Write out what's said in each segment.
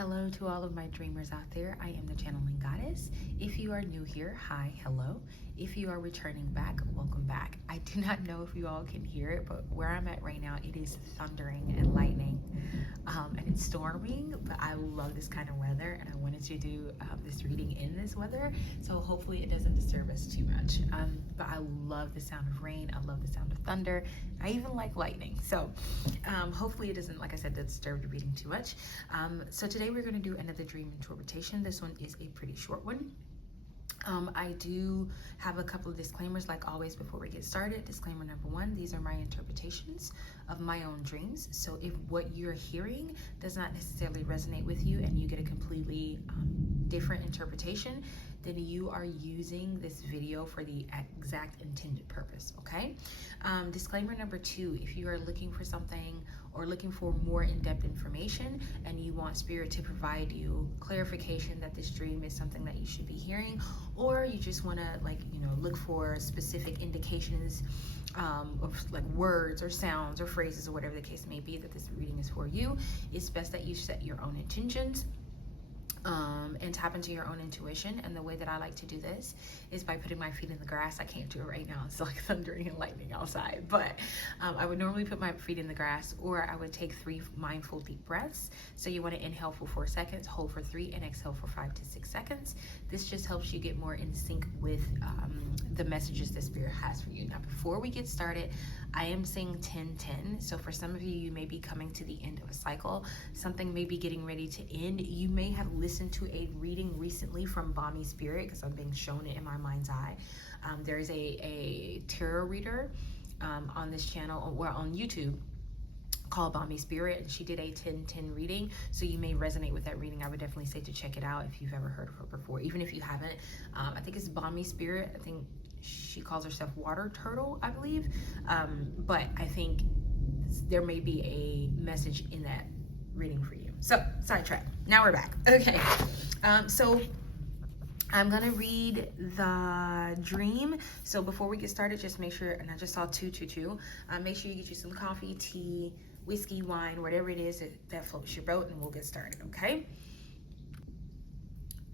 Hello to all of my dreamers out there. I am the Channeling Goddess. If you are new here, hi, hello. If you are returning back, welcome back. I do not know if you all can hear it, but where I'm at right now, it is thundering and lightning, and it's storming, but I love this kind of weather, and I wanted to do this reading in this weather, so hopefully it doesn't disturb us too much. But I love the sound of rain. I love the sound of thunder. I even like lightning, so hopefully it doesn't, like I said, disturb the reading too much. So today we're going to do another dream interpretation. This one is a pretty short one. I do have a couple of disclaimers, like always, before we get started. Disclaimer number one, these are my interpretations of my own dreams. So if what you're hearing does not necessarily resonate with you and you get a completely different interpretation, then you are using this video for the exact intended purpose, okay? Disclaimer number two, if you are looking for something or looking for more in-depth information and you want Spirit to provide you clarification that this dream is something that you should be hearing, or you just want to, look for specific indications of like words or sounds or phrases or whatever the case may be that this reading is for you, it's best that you set your own intentions and tap into your own intuition. And the way that I like to do this is by putting my feet in the grass. I can't do it right now, it's like thundering and lightning outside, but I would normally put my feet in the grass, or I would take 3 mindful deep breaths. So you want to inhale for 4 seconds, hold for 3, and exhale for 5 to 6 seconds. This just helps you get more in sync with the messages that Spirit has for you. Now, before we get started, I am saying 10-10. So for some of you, you may be coming to the end of a cycle. Something may be getting ready to end. You may have listened to a reading recently from Balmy Spirit, because I'm being shown it in my mind's eye. There is a tarot reader on this channel, or on YouTube, called Balmy Spirit, and she did a 10-10 reading, so you may resonate with that reading. I would definitely say to check it out if you've ever heard of her before. Even if you haven't, I think it's Balmy Spirit. I think she calls herself Water Turtle, I believe, but I think there may be a message in that reading for you. So, sidetrack. Now we're back. Okay, so I'm gonna read the dream. So before we get started, just make sure, and I just saw 222, make sure you get you some coffee, tea, whiskey, wine, whatever it is that floats your boat, and we'll get started, okay?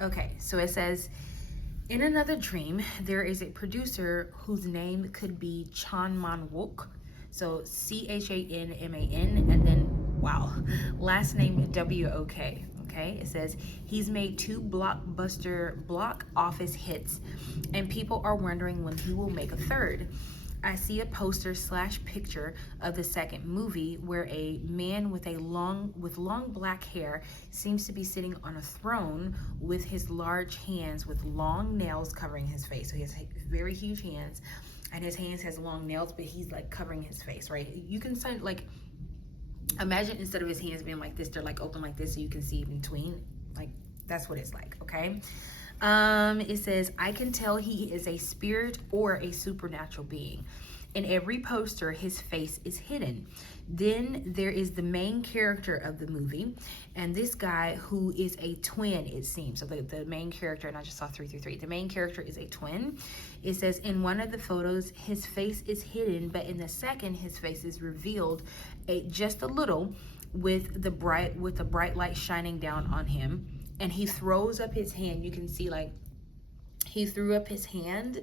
Okay, so it says, in another dream, there is a producer whose name could be Chan Man Wook. So Chanman, and then, wow, last name W-O-K. Okay, it says he's made 2 blockbuster block office hits, and people are wondering when he will make a third. I see a poster / picture of the second movie where a man with long black hair seems to be sitting on a throne with his large hands with long nails covering his face. So he has very huge hands, and his hands has long nails, but he's like covering his face, right? You can say, like, imagine instead of his hands being like this, they're like open like this, so you can see in between. Like, that's what it's like, okay? It says, I can tell he is a spirit or a supernatural being. In every poster, his face is hidden. Then there is the main character of the movie, and this guy who is a twin, it seems. So the main character, and I just saw 333, the main character is a twin. It says in one of the photos, his face is hidden, but in the second, his face is revealed just a little with the bright light shining down on him. And he throws up his hand. You can see, like, he threw up his hand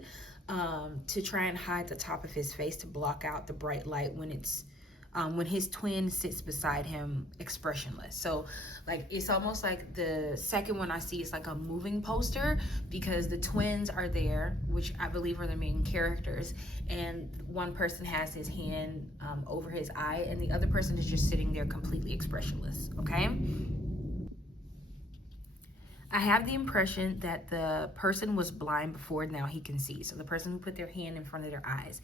to try and hide the top of his face, to block out the bright light when his twin sits beside him expressionless. So, like, it's almost like the second one I see is like a moving poster, because the twins are there, which I believe are the main characters, and one person has his hand over his eye, and the other person is just sitting there completely expressionless, okay? I have the impression that the person was blind before, now he can see. So the person who put their hand in front of their eyes,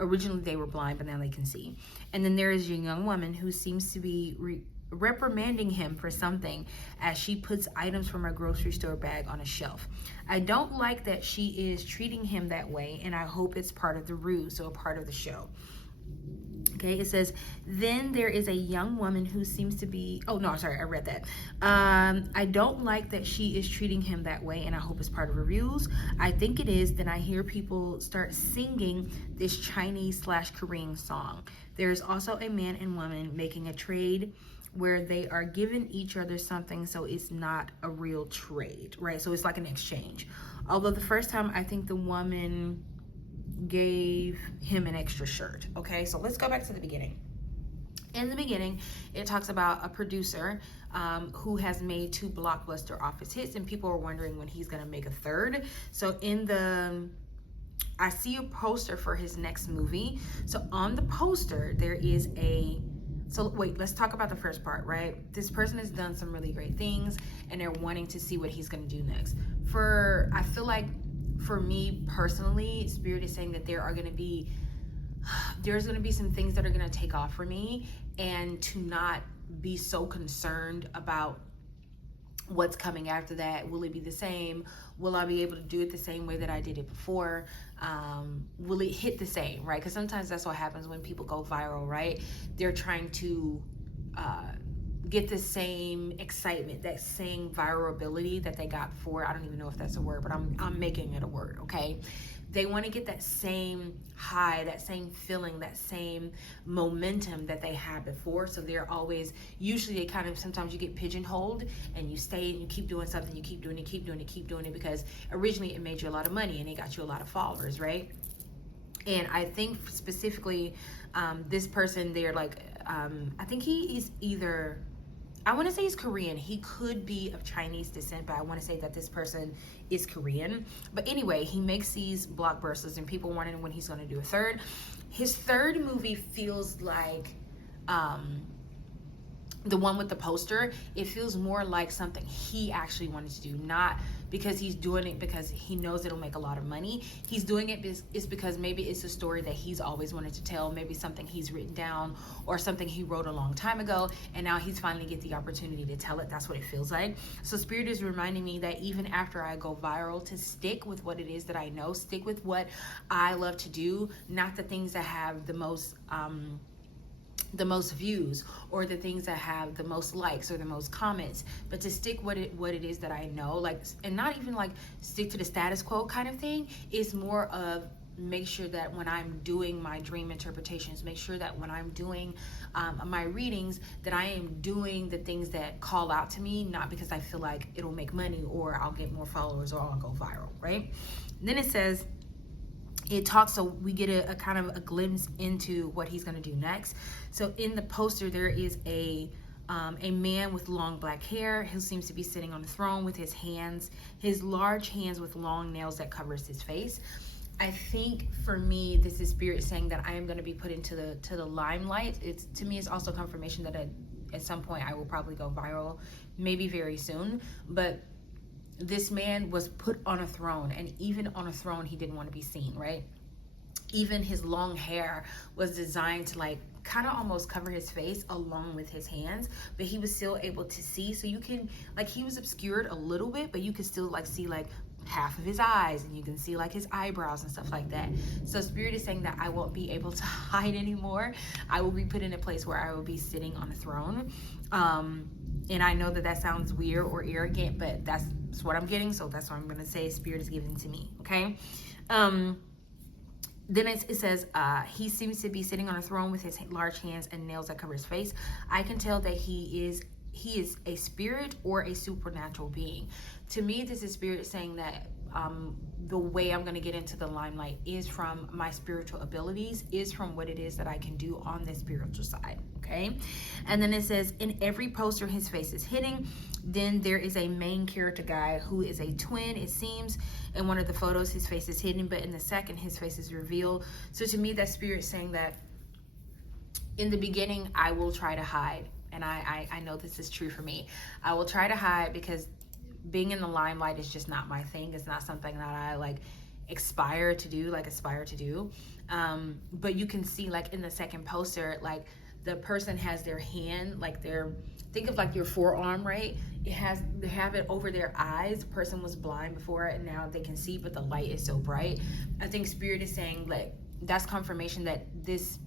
originally they were blind, but now they can see. And then there is a young woman who seems to be reprimanding him for something as she puts items from her grocery store bag on a shelf. I don't like that she is treating him that way, and I hope it's part of the ruse, so a part of the show. Okay, it says, then there is a young woman who seems to be, oh no, sorry, I read that. I don't like that she is treating him that way, and I hope it's part of a ruse. I think it is. Then I hear people start singing this Chinese / Korean song. There's also a man and woman making a trade where they are giving each other something, so it's not a real trade, right? So it's like an exchange. Although the first time, I think the woman gave him an extra shirt. Okay, so let's go back to the beginning. In the beginning, it talks about a producer who has made 2 blockbuster office hits, and people are wondering when he's gonna make a third. So I see a poster for his next movie. So on the poster, there is so wait, let's talk about the first part, right? This person has done some really great things, and they're wanting to see what he's gonna do next. I feel like for me personally, Spirit is saying that there's gonna be some things that are gonna take off for me, and to not be so concerned about what's coming after that. Will it be the same? Will I be able to do it the same way that I did it before? Will it hit the same, right? Because sometimes that's what happens when people go viral, right? They're trying to get the same excitement, that same virality that they got before. I don't even know if that's a word, but I'm making it a word, okay? They want to get that same high, that same feeling, that same momentum that they had before. So they're always, usually they kind of, sometimes you get pigeonholed and you stay and you keep doing something, you keep doing it because originally it made you a lot of money and it got you a lot of followers, right? And I think specifically this person, they're like, I think he is either, I want to say he's Korean. He could be of Chinese descent, but I want to say that this person is Korean. But anyway, he makes these blockbusters and people wondering when he's going to do a third. His third movie feels like the one with the poster. It feels more like something he actually wanted to do, not because he's doing it because he knows it'll make a lot of money. He's doing it because maybe it's a story that he's always wanted to tell, maybe something he's written down or something he wrote a long time ago, and now he's finally get the opportunity to tell it. That's what it feels like. So Spirit is reminding me that even after I go viral, to stick with what it is that I know, stick with what I love to do, not the things that have the most views or the things that have the most likes or the most comments, but to stick what it is that I know, like, and not even like stick to the status quo kind of thing. Is more of make sure that when I'm doing my dream interpretations, make sure that when I'm doing my readings, that I am doing the things that call out to me, not because I feel like it'll make money or I'll get more followers or I'll go viral, right? And then it says, it talks, so we get a kind of a glimpse into what he's going to do next. So in the poster, there is a man with long black hair who seems to be sitting on a throne with his large hands with long nails that covers his face. I think for me, this is Spirit saying that I am going to be put into the limelight. To me, it's also confirmation that at some point I will probably go viral, maybe very soon. But this man was put on a throne, and even on a throne, he didn't want to be seen, right? Even his long hair was designed to like kind of almost cover his face along with his hands, but he was still able to see. So you can, like, he was obscured a little bit, but you could still like see like half of his eyes, and you can see like his eyebrows and stuff like that. So Spirit is saying that I won't be able to hide anymore. I will be put in a place where I will be sitting on a throne. And I know that sounds weird or arrogant, but that's what I'm getting. So that's what I'm going to say Spirit is giving to me. Okay. Then it says, he seems to be sitting on a throne with his large hands and nails that cover his face. I can tell that he is a spirit or a supernatural being. To me, this is Spirit saying that the way I'm going to get into the limelight is from my spiritual abilities, is from what it is that I can do on the spiritual side. Okay. And then it says, in every poster his face is hidden. Then there is a main character guy who is a twin, it seems. In one of the photos his face is hidden, but in the second his face is revealed. So to me, that Spirit saying that in the beginning I will try to hide, and I know this is true for me. I will try to hide because being in the limelight is just not my thing. It's not something that I like aspire to do. But you can see like in the second poster, like the person has their hand, like think of like your forearm, right? They have it over their eyes. The person was blind before and now they can see, but the light is so bright. I think Spirit is saying like that's confirmation that this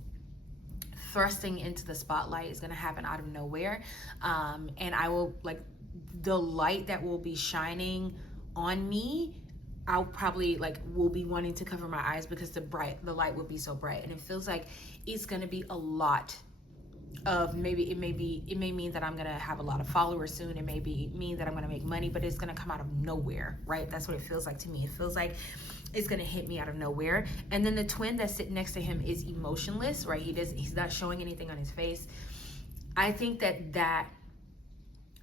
thrusting into the spotlight is going to happen out of nowhere. And I will like the light that will be shining on me, I'll probably will be wanting to cover my eyes because the light will be so bright, and it feels like it's going to be a lot of maybe it may mean that I'm gonna have a lot of followers soon. It may mean that I'm gonna make money, but it's gonna come out of nowhere, right? That's what it feels like to me. It feels like it's gonna hit me out of nowhere. And then the twin that's sitting next to him is emotionless, right? He's not showing anything on his face. I think that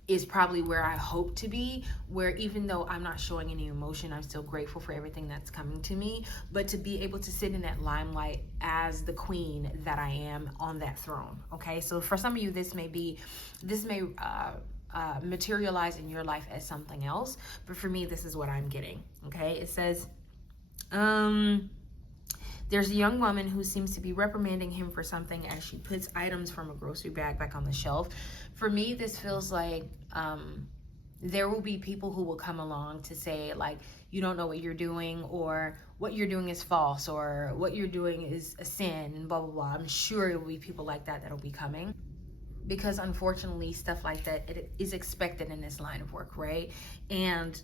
is probably where I hope to be, where even though I'm not showing any emotion, I'm still grateful for everything that's coming to me. But to be able to sit in that limelight as the queen that I am on that throne, okay? So for some of you, this may materialize in your life as something else, but for me, this is what I'm getting, okay? It says, there's a young woman who seems to be reprimanding him for something as she puts items from a grocery bag back on the shelf. For me, this feels like there will be people who will come along to say, like, you don't know what you're doing, or what you're doing is false, or what you're doing is a sin, and blah, blah, blah. I'm sure it will be people like that that'll be coming. Because unfortunately, stuff like that, it is expected in this line of work, right? And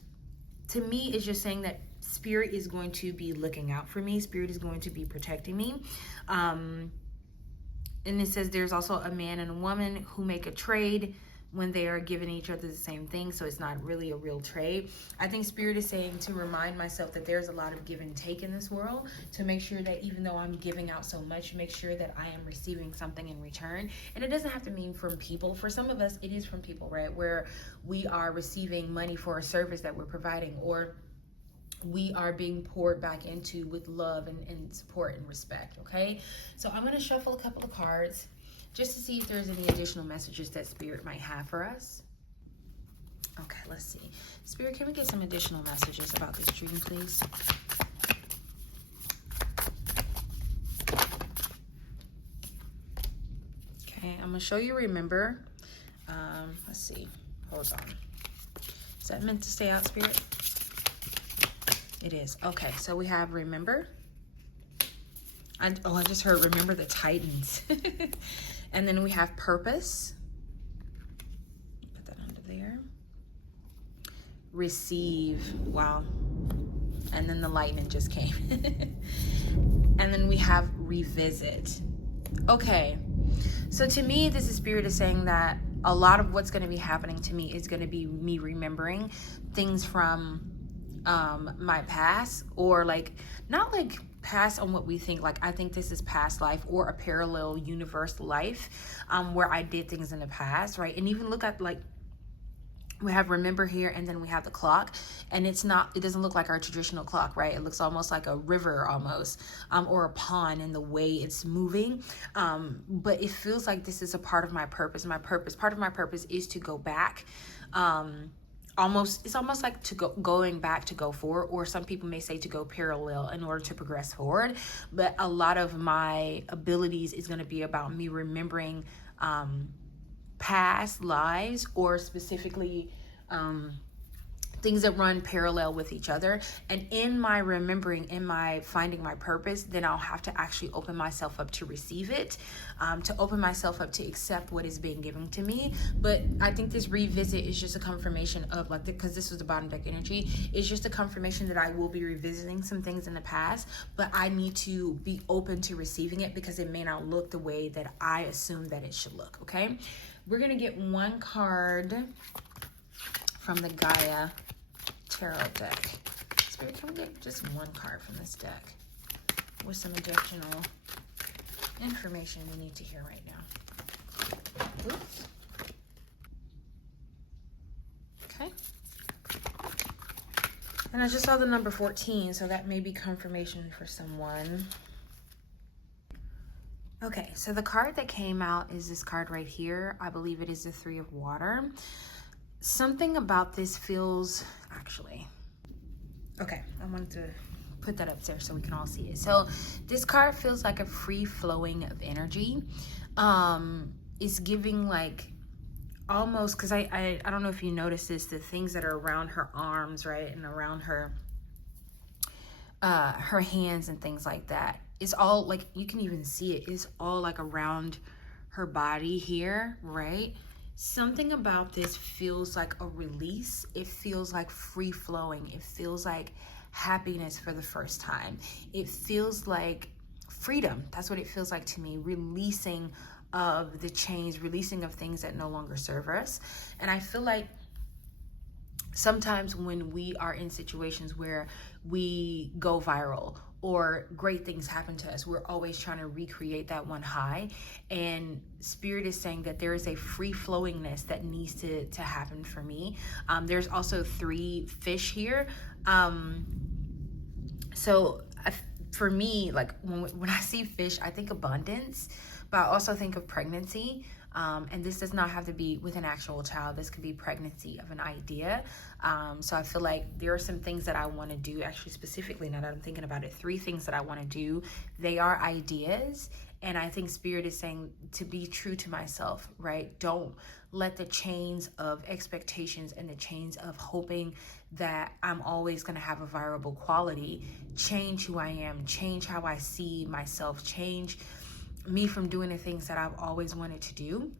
to me, it's just saying that Spirit is going to be looking out for me. Spirit is going to be protecting me. And it says there's also a man and a woman who make a trade when they are giving each other the same thing. So it's not really a real trade. I think Spirit is saying to remind myself that there's a lot of give and take in this world, to make sure that even though I'm giving out so much, make sure that I am receiving something in return. And it doesn't have to mean from people. For some of us, it is from people, right? Where we are receiving money for a service that we're providing, or we are being poured back into with love and support and respect, okay? So I'm going to shuffle a couple of cards just to see if there's any additional messages that Spirit might have for us. Okay, let's see. Spirit, can we get some additional messages about this dream, please? Okay, I'm going to show you remember. Let's see. Hold on. Is that meant to stay out, Spirit? It is. Okay, so we have remember. I just heard remember the Titans. And then we have purpose. Put that under there. Receive. Wow. And then the lightning just came. And then we have revisit. Okay. So to me, this is Spirit is saying that a lot of what's going to be happening to me is going to be me remembering things from my past, or like not like past on what we think, like I think this is past life or a parallel universe life where I did things in the past, right? And even look at, like, we have remember here, and then we have the clock, and it doesn't look like our traditional clock, right? It looks almost like a river almost, or a pond in the way it's moving. But it feels like this is a part of my purpose. Part of my purpose is to go back. It's almost like going back to go forward, or some people may say to go parallel in order to progress forward. But a lot of my abilities is going to be about me remembering past lives, or specifically things that run parallel with each other. And in my remembering, in my finding my purpose, then I'll have to actually open myself up to receive it, to open myself up to accept what is being given to me. But I think this revisit is just a confirmation of, like, because this was the bottom deck energy, it's just a confirmation that I will be revisiting some things in the past, but I need to be open to receiving it, because it may not look the way that I assume that it should look, okay? We're going to get one card from the Gaia Tarot deck. Spirit, can we get just one card from this deck with some additional information we need to hear right now? Oops. Okay. And I just saw the number 14, so that may be confirmation for someone. Okay, so the card that came out is this card right here. I believe it is the Three of Water. Something about this feels, actually, okay, I wanted to put that up there so we can all see it. So this card feels like a free flowing of energy. It's giving, like, almost, because I don't know if you notice this, the things that are around her arms, right, and around her hands and things like that. It's all, like, you can even see it. It's all, like, around her body here, right? Something about this feels like a release. It feels like free flowing. It feels like happiness for the first time. It feels like freedom. That's what it feels like to me. Releasing of the chains, releasing of things that no longer serve us. And I feel like sometimes when we are in situations where we go viral or great things happen to us, we're always trying to recreate that one high. And Spirit is saying that there is a free flowingness that needs to happen for me. There's also 3 fish here. For me, like when I see fish, I think abundance, but I also think of pregnancy. And this does not have to be with an actual child. This could be pregnancy of an idea. So I feel like there are some things that I want to do, actually specifically now that I'm thinking about it, 3 things that I want to do. They are ideas. And I think Spirit is saying to be true to myself, right? Don't let the chains of expectations and the chains of hoping that I'm always going to have a viable quality change who I am, change how I see myself, change me from doing the things that I've always wanted to do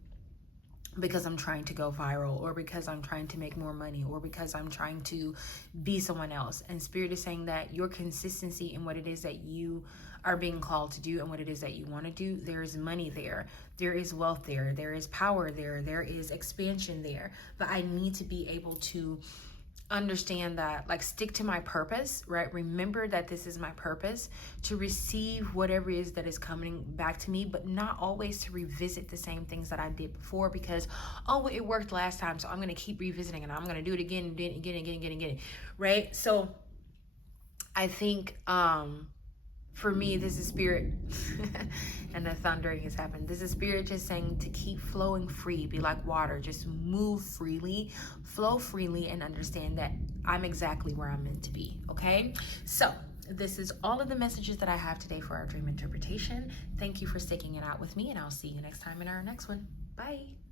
because I'm trying to go viral, or because I'm trying to make more money, or because I'm trying to be someone else. And Spirit is saying that your consistency in what it is that you are being called to do and what it is that you want to do, there is money there, there is wealth there, there is power there, there is expansion there. But I need to be able to understand that, like, stick to my purpose, right? Remember that this is my purpose, to receive whatever it is that is coming back to me, but not always to revisit the same things that I did before because, oh, it worked last time, so I'm going to keep revisiting and I'm going to do it again, right? So I think for me, this is Spirit and the thundering has happened. This is Spirit just saying to keep flowing free, be like water, just move freely, flow freely, and understand that I'm exactly where I'm meant to be, okay? So this is all of the messages that I have today for our dream interpretation. Thank you for sticking it out with me, and I'll see you next time in our next one. Bye.